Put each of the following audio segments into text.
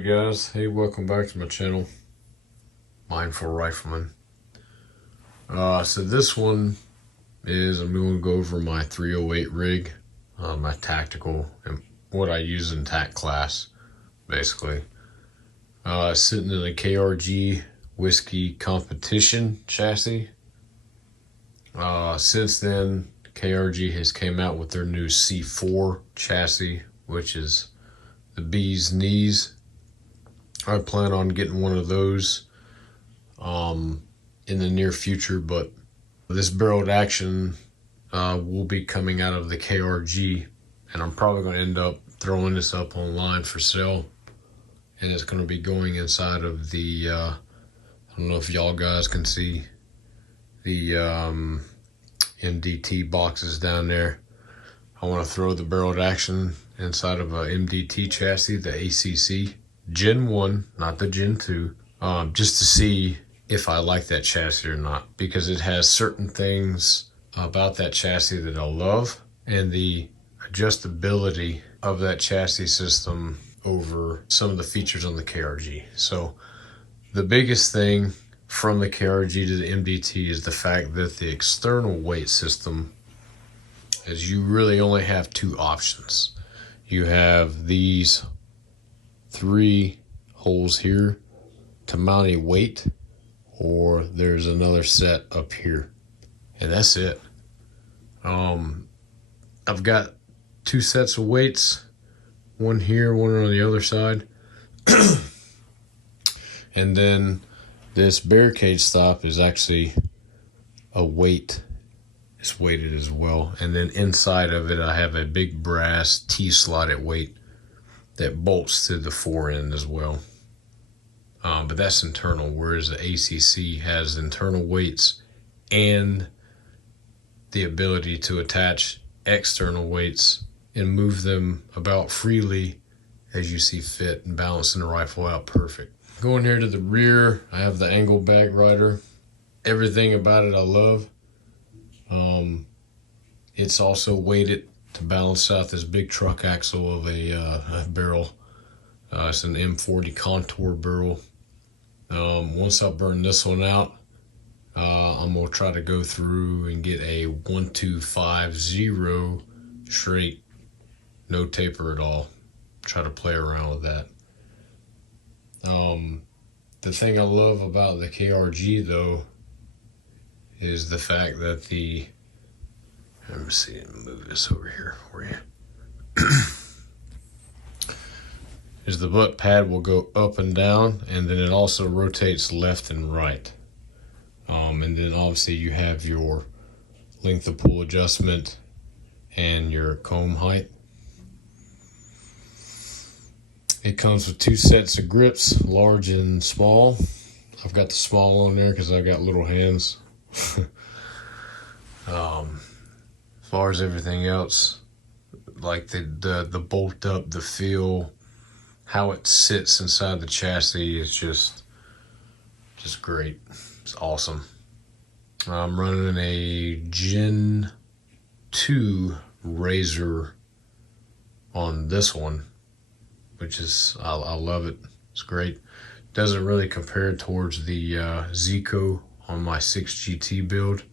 Alright guys, hey, welcome back to my channel, Mindful Rifleman. So this one is, I'm going to go over my 308 rig, my tactical, and what I use in TAC class, basically. Sitting in a KRG Whiskey Competition chassis. Since then, KRG has came out with their new C4 chassis, which is the bee's knees. I plan on getting one of those in the near future, but this barreled action will be coming out of the KRG, and I'm probably going to end up throwing this up online for sale, and it's going to be going inside of the I don't know if y'all guys can see the MDT boxes down there. I want to throw the barreled action inside of a MDT chassis, the ACC Gen 1, not the Gen 2, just to see if I like that chassis or not, because it has certain things about that chassis that I love, and the adjustability of that chassis system over some of the features on the KRG. So the biggest thing from the KRG to the MDT is the fact that the external weight system is, you really only have two options. You have these 3 holes here to mount a weight, or there's another set up here, and that's it. I've got 2 sets of weights, one here, one on the other side. And then this bear cage stop is actually a weight. It's weighted as well. And then inside of it, I have a big brass T-slotted weight that bolts to the fore end as well. But that's internal, whereas the ACC has internal weights and the ability to attach external weights and move them about freely as you see fit, and balancing the rifle out perfect. Going here to the rear, I have the angle bag rider. Everything about it I love. It's also weighted to balance out this big truck axle of a barrel. It's an M40 contour barrel. Once I burn this one out, I'm gonna try to go through and get a 1250 straight, no taper at all. Try to play around with that. The thing I love about the KRG though is the fact that let me see, move this over here for you. Is the butt pad will go up and down, and then it also rotates left and right. And then obviously you have your length of pull adjustment and your comb height. It comes with 2 sets of grips, large and small. I've got the small on there because I've got little hands. As far as everything else, like the bolt up, the feel, how it sits inside the chassis is just great. It's awesome. I'm running a Gen 2 Razor on this one, which is, I love it. It's great. Doesn't really compare towards the Zico on my 6GT build.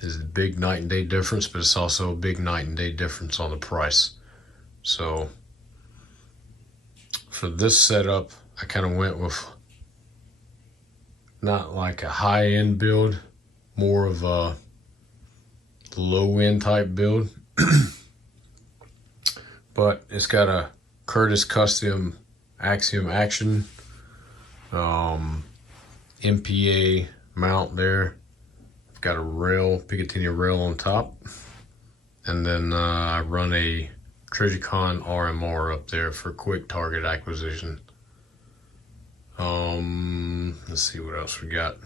Is a big night and day difference, but it's also a big night and day difference on the price. So for this setup, I kind of went with not like a high end build, more of a low end type build. But it's got a Curtis Custom Axiom Action MPA mount there. Got a rail, Picatinny rail on top, and then I run a Trijicon RMR up there for quick target acquisition. Let's see what else we got.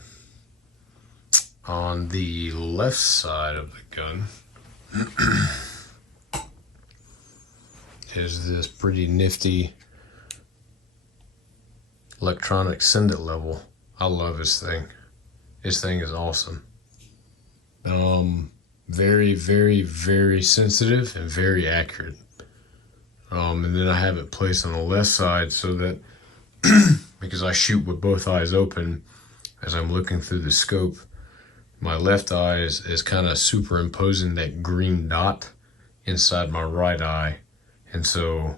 On the left side of the gun is this pretty nifty electronic send-it level. I love this thing. This thing is awesome. Very, very, very sensitive and very accurate. And then I have it placed on the left side so that because I shoot with both eyes open as I'm looking through the scope, my left eye is kind of superimposing that green dot inside my right eye. And so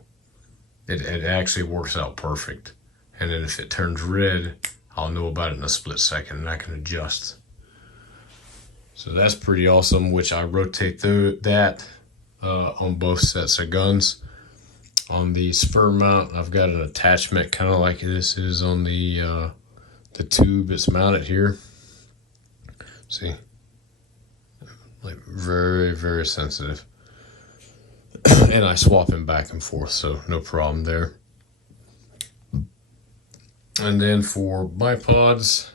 it actually works out perfect. And then if it turns red, I'll know about it in a split second and I can adjust. So that's pretty awesome, which I rotate that on both sets of guns. On the spur mount, I've got an attachment kind of like this is on the tube. It's mounted here. See, like very, very sensitive. And I swap him back and forth, so no problem there. And then for bipods,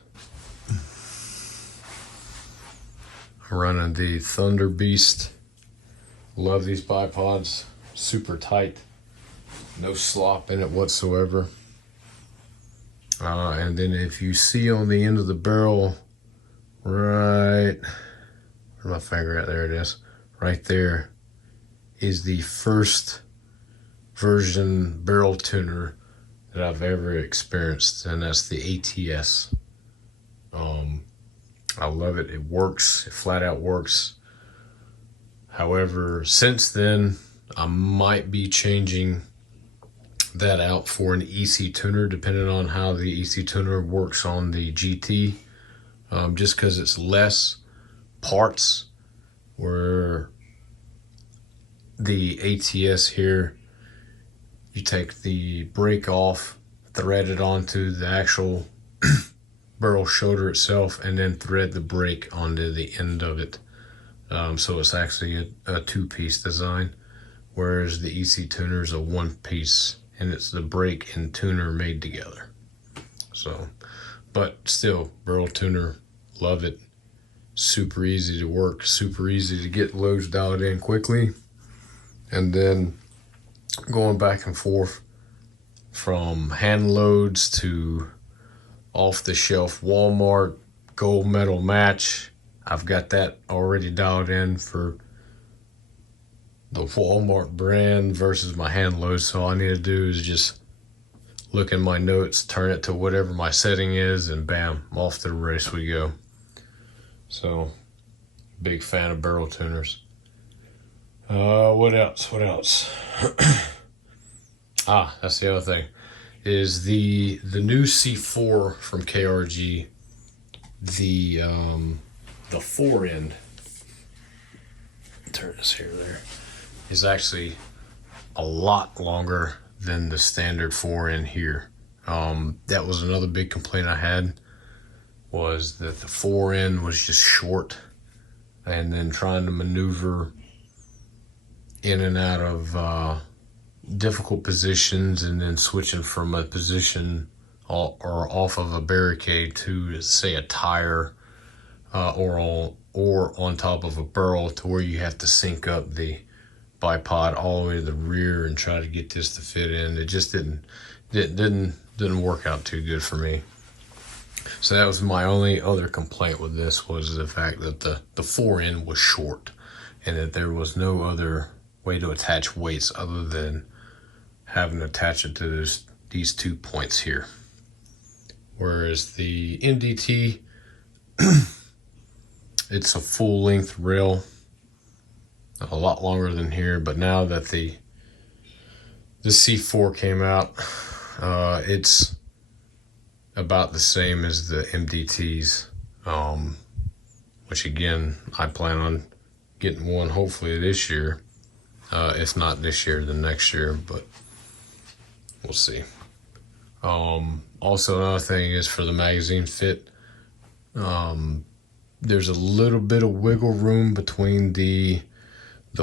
I'm running the Thunder Beast. Love these bipods, super tight, no slop in it whatsoever. And then if you see on the end of the barrel, right, where's my finger at? There it is. Right there is the first version barrel tuner that I've ever experienced, and that's the ATS. I love it. It works. It flat out works. However, since then, I might be changing that out for an EC tuner, depending on how the EC tuner works on the GT, just because it's less parts, where the ATS here, you take the brake off, thread it onto the actual barrel shoulder itself, and then thread the brake onto the end of it. So it's actually a two-piece design, whereas the EC tuner is a one-piece, and it's the brake and tuner made together. So, but still, barrel tuner, love it. Super easy to work, super easy to get loads dialed in quickly. And then going back and forth from hand loads to off-the-shelf Walmart gold medal match. I've got that already dialed in for the Walmart brand versus my hand load. So all I need to do is just look in my notes, turn it to whatever my setting is, and bam, off to the race we go. So, big fan of barrel tuners. What else? That's the other thing. Is the new C4 from KRG, the fore end, turn this here there, is actually a lot longer than the standard fore end here. That was another big complaint I had, was that the fore end was just short, and then trying to maneuver in and out of difficult positions, and then switching from a position or off of a barricade to say a tire or on top of a barrel, to where you have to sync up the bipod all the way to the rear and try to get this to fit in. It just didn't work out too good for me. So that was my only other complaint with this, was the fact that the fore end was short, and that there was no other way to attach weights other than having to attach it to these 2 points here. Whereas the MDT, it's a full length rail, a lot longer than here. But now that the C4 came out, it's about the same as the MDTs, which again, I plan on getting one hopefully this year. If not this year, then next year, but we'll see. Also, another thing is for the magazine fit, there's a little bit of wiggle room between the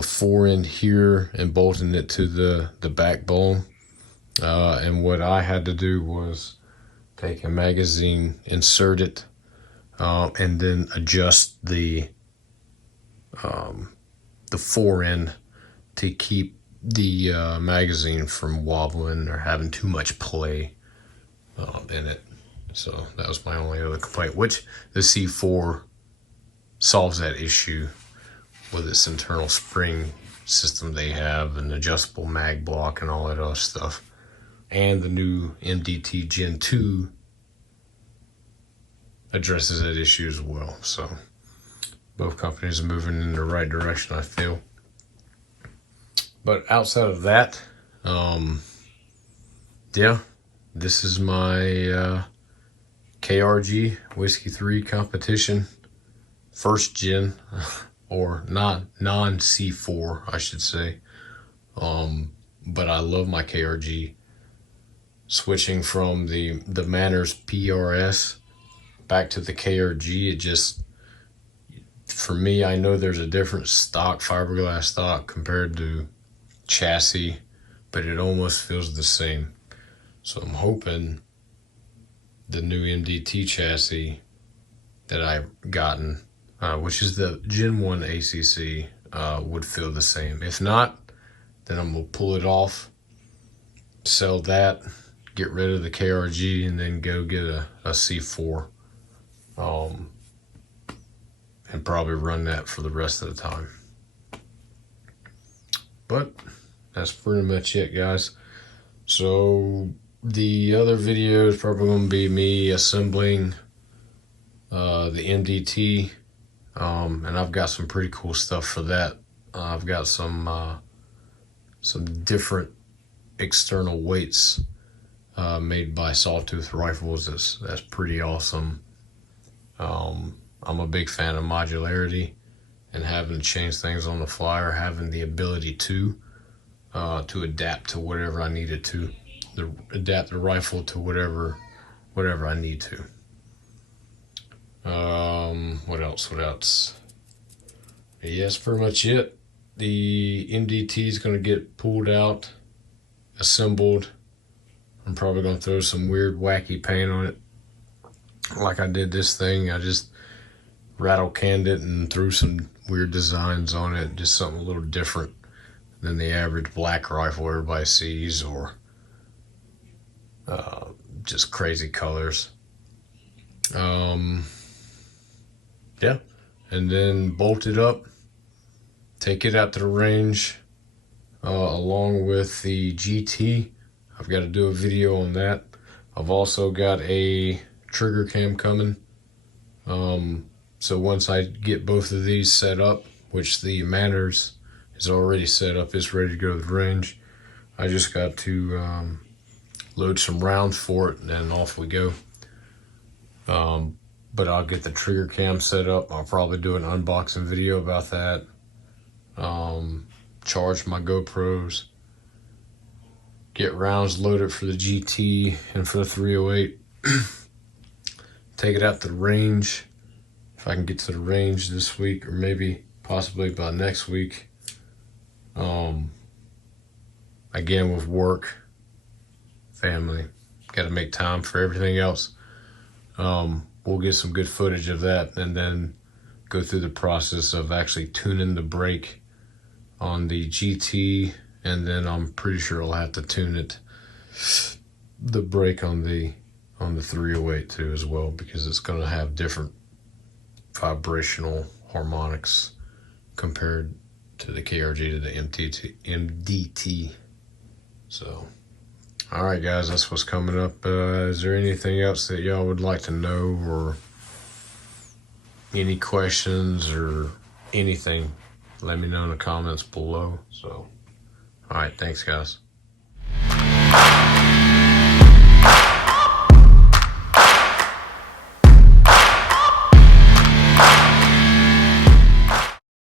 fore end here and bolting it to the backbone. And what I had to do was take a magazine, insert it, and then adjust the fore end to keep the magazine from wobbling or having too much play in it. So that was my only other complaint, which the C4 solves that issue with its internal spring system they have, and adjustable mag block and all that other stuff. And the new MDT Gen 2 addresses that issue as well. So both companies are moving in the right direction, I feel. But outside of that, yeah, this is my KRG Whiskey 3 competition, first gen, or non-C4, I should say. But I love my KRG. Switching from the Manners PRS back to the KRG, it just, for me, I know there's a different stock, fiberglass stock, compared to chassis, but it almost feels the same. So I'm hoping the new MDT chassis that I've gotten, which is the Gen 1 ACC, would feel the same. If not, then I'm going to pull it off, sell that, get rid of the KRG, and then go get a C4, and probably run that for the rest of the time. But that's pretty much it, guys. So the other video is probably going to be me assembling the MDT, and I've got some pretty cool stuff for that. I've got some different external weights made by Sawtooth Rifles. That's pretty awesome. I'm a big fan of modularity and having to change things on the fly, or having the ability to adapt to whatever I needed to, adapt the rifle to whatever I need to. What else? Yeah, that's pretty much it. The MDT is going to get pulled out, assembled. I'm probably going to throw some weird wacky paint on it. Like I did this thing, I just rattle canned it and threw some weird designs on it, just something a little different than the average black rifle everybody sees, or just crazy colors. Yeah, and then bolt it up, take it out to the range, along with the GT. I've got to do a video on that. I've also got a trigger cam coming. So once I get both of these set up, which the Manners is already set up, it's ready to go to the range. I just got to load some rounds for it, and then off we go. But I'll get the trigger cam set up. I'll probably do an unboxing video about that. Charge my GoPros. Get rounds loaded for the GT and for the 308. Take it out to the range. If I can get to the range this week, or maybe possibly by next week. Again, with work, family, got to make time for everything else. We'll get some good footage of that, and then go through the process of actually tuning the brake on the GT, and then I'm pretty sure I'll have to tune the brake on the 308 too as well, because it's going to have different vibrational harmonics compared to the KRG to the MDT. So, all right, guys, that's what's coming up. Is there anything else that y'all would like to know, or any questions or anything? Let me know in the comments below. So, all right, thanks, guys.